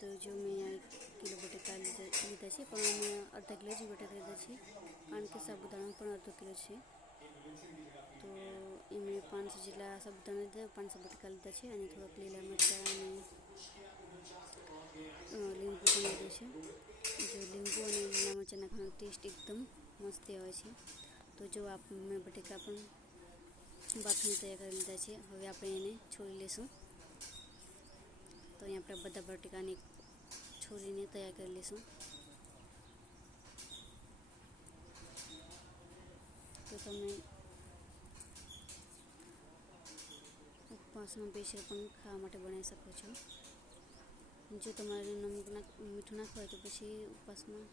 તો જો મેં અહીંયા 1 કિલો બટેકા લીધા છે, પણ અમે અડધા કિલો જ બટેકા લીધા છે, કારણ કે સાબુદાણા પણ અડધો કિલો છે. તો એમણે 500 જેટલા સાબુદાણા લીધા, 500 બટેકા લીધા છે, અને થોડાક લીલા મરચાં અને લીંબુ પણ લીધું છે. જો લીંબુ અને લીલા મરચાં નાખવાનો ટેસ્ટ એકદમ મસ્ત આવે છે. તો જો મેં બટેકા પણ બાફીને તૈયાર કરી લીધા છે. હવે આપણે એને છોલી લઈશું. તો અહીં આપણે બધા બટેકાને છોલીને તૈયાર કરી લઈશું. તો તમે ઉપવાસમાં સ્પેશિયલ પણ ખાવા માટે બનાવી શકો છો. જો તમારે મીઠું નાખવું હોય તો પછી ઉપવાસમાં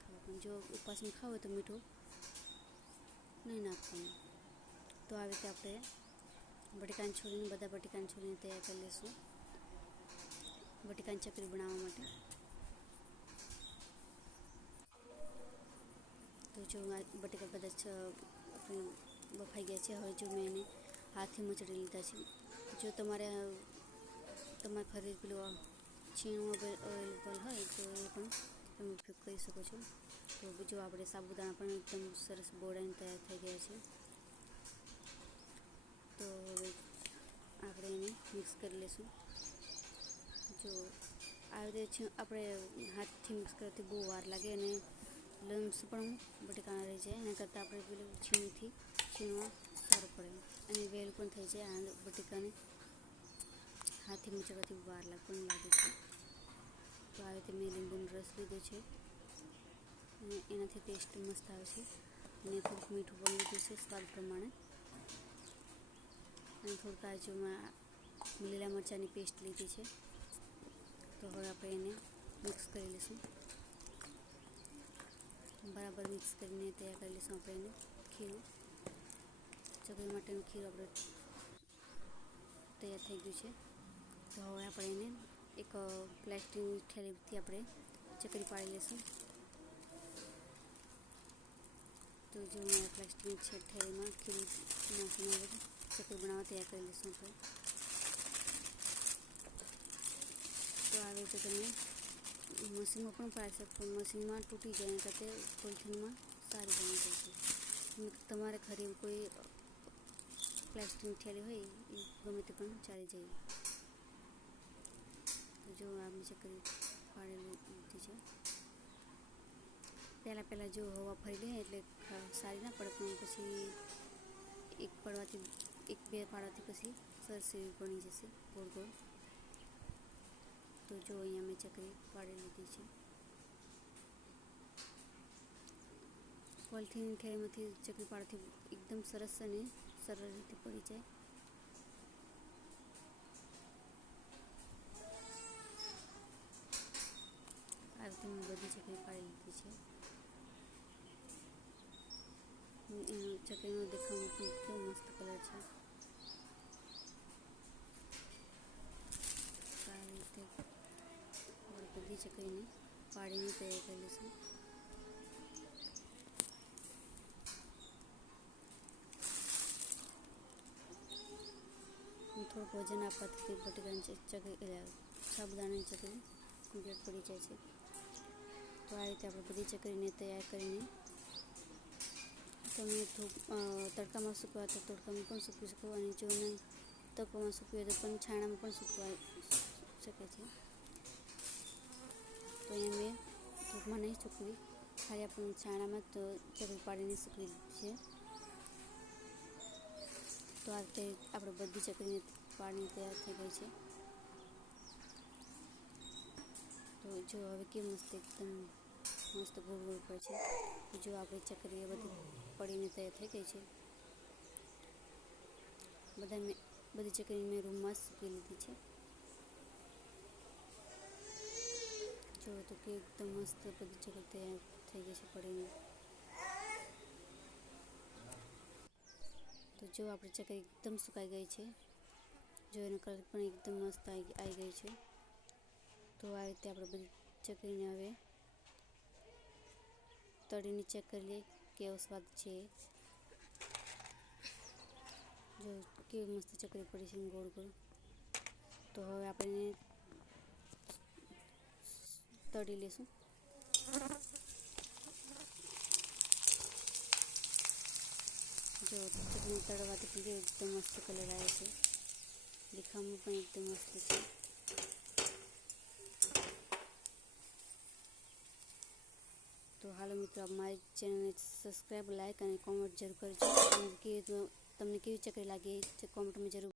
ખાવા, પણ જો ઉપવાસમાં ખાવું હોય તો મીઠું નહીં નાખવાનું. તો આવી રીતે આપણે બધા બટેકાને છોલીને તૈયાર કરી લઈશું બટેકાની ચકરી બનાવવા માટે. તો જો બટેકા બધા આપણે બફાઈ ગયા છે. હવે જો મેં એને હાથથી મચડી લીધા છે. જો તમારા ઘરે પેલું છીણું અવેલેબલ હોય તો એ પણ તમે ઉપયોગ કરી શકો છો. તો જો આપણે સાબુદાણા પણ એકદમ સરસ બોળાઈને તૈયાર થઈ ગયા છે. તો હવે આપણે એને મિક્સ કરી લઈશું. જો આવી રીતે આપણે હાથથી મિક્સ કરવાથી બહુ વાર લાગે અને લમ્સ પણ બટેકાના રહી જાય. એના કરતાં આપણે પેલું છીણવા સારું પડે અને વહેલું પણ થઈ જાય. આ બટેકાને હાથથી મચડવાથી વાર પણ લાગે છે. તો આવી રીતે મેં લીંબુનો રસ લીધો છે અને એનાથી ટેસ્ટ મસ્ત આવે છે. અને થોડુંક મીઠું પણ લીધું છે સ્વાદ પ્રમાણે, અને થોડુંક કાજુમાં લીલા મરચાંની પેસ્ટ લીધી છે. તો હવે આપણે એને મિક્સ કરી લઈશું. બરાબર મિક્સ કરીને તૈયાર કરી લઈશું આપણે એને ખીરું. ચકરી માટેનું ખીરું આપણે તૈયાર થઈ ગયું છે. તો હવે આપણે એને એક પ્લાસ્ટિકની થેલીથી આપણે ચકરી પાડી લઈશું. તો જો મેં પ્લાસ્ટિકની થેલીમાં ખીરું નાખીને ચકરી બનાવવા તૈયાર કરી લઈશું આપણે. તો આવી રીતે તમે મશીનમાં પણ પાડી શકો. મશીનમાં તૂટી જાય એના કરતાં પોલિથીનમાં સારી બની જશે. તમારે ઘરે કોઈ પ્લાસ્ટિકની થેલી હોય એ ગમે તે પણ ચાલી જાય. તો જો આપણી ચકરી પાડી લીધી છે. પહેલાં જો હવા ફરી લે એટલે સારી ના પડે, પણ પછી એક બે પાડવાથી પછી સરસ એવી બની જશે ગોળ ગોળ. તો જો અહીંયા મેં ચકરી પાડી લીધી છે. પોલિથીન થેલીમાંથી ચકરી પાડવાથી એકદમ સરસ અને સરળ રીતે પડી જાય. આ રીતે મેં બધી ચકરી પાડી લીધી છે. એનો ચકરીનો દેખાવમાં પણ કેવો મસ્ત કલર છે. આ રીતે આપણે બધી ચકરીને પાડીને તૈયાર કરી લઈશું. થોડુંક વજન આપવાથી બટેકાની ચકરી સાબુદાણાની ચકરી કમ્પ્લીટ પડી જાય છે. તો આ રીતે આપણે બધી ચકરીને તૈયાર કરીને તમે તડકામાં સૂકવા તો તડકામાં પણ સૂકવી શકો, અને જો નહીં તડકામાં સૂકવી તો પણ છાણામાં પણ સુકવાઈ શકે છે. તો અહીંયા મેં ધૂપમાં નહીં સૂકવી, ખાલી આપણે છાણામાં તો ચકરી પાડીને સૂકવી દીધી છે. તો આ રીતે આપણે બધી ચકરીને પાડીને તૈયાર થઈ ગઈ છે. તો જો હવે કેવી મસ્ત એકદમ મસ્ત ગોળ ગોળ પર છે. જો આપણી ચકરી બધી પડીને તૈયાર થઈ ગઈ છે. બધી ચકરી મેં રૂમમાં સૂકવી લીધી છે. જો તો કે એકદમ મસ્ત બધી ચકરી તૈયાર થઈ ગઈ છે પડીને. તો જો આપણી ચકરી એકદમ સુકાઈ ગઈ છે. જો એનો કલર પણ એકદમ મસ્ત આવી ગઈ છે. તો આ રીતે આપણે બધી ચકરીને હવે તળીને ચેક કરી લઈએ કેવો સ્વાદ છે. જો કેવી મસ્ત ચકરી પડી છે ગોળ ગોળ. તો હવે આપણે તળી લેશું. જો ચટણી તળવાથી પણ એકદમ મસ્ત કલર આવે છે, દેખાવામાં પણ એકદમ મસ્ત છે. તો હાલો મિત્રો, મારી ચેનલને સબસ્ક્રાઈબ, લાઈક અને કોમેન્ટ જરૂર કરજો. તમને કેવી ચકરી લાગી એ કોમેન્ટમાં જરૂર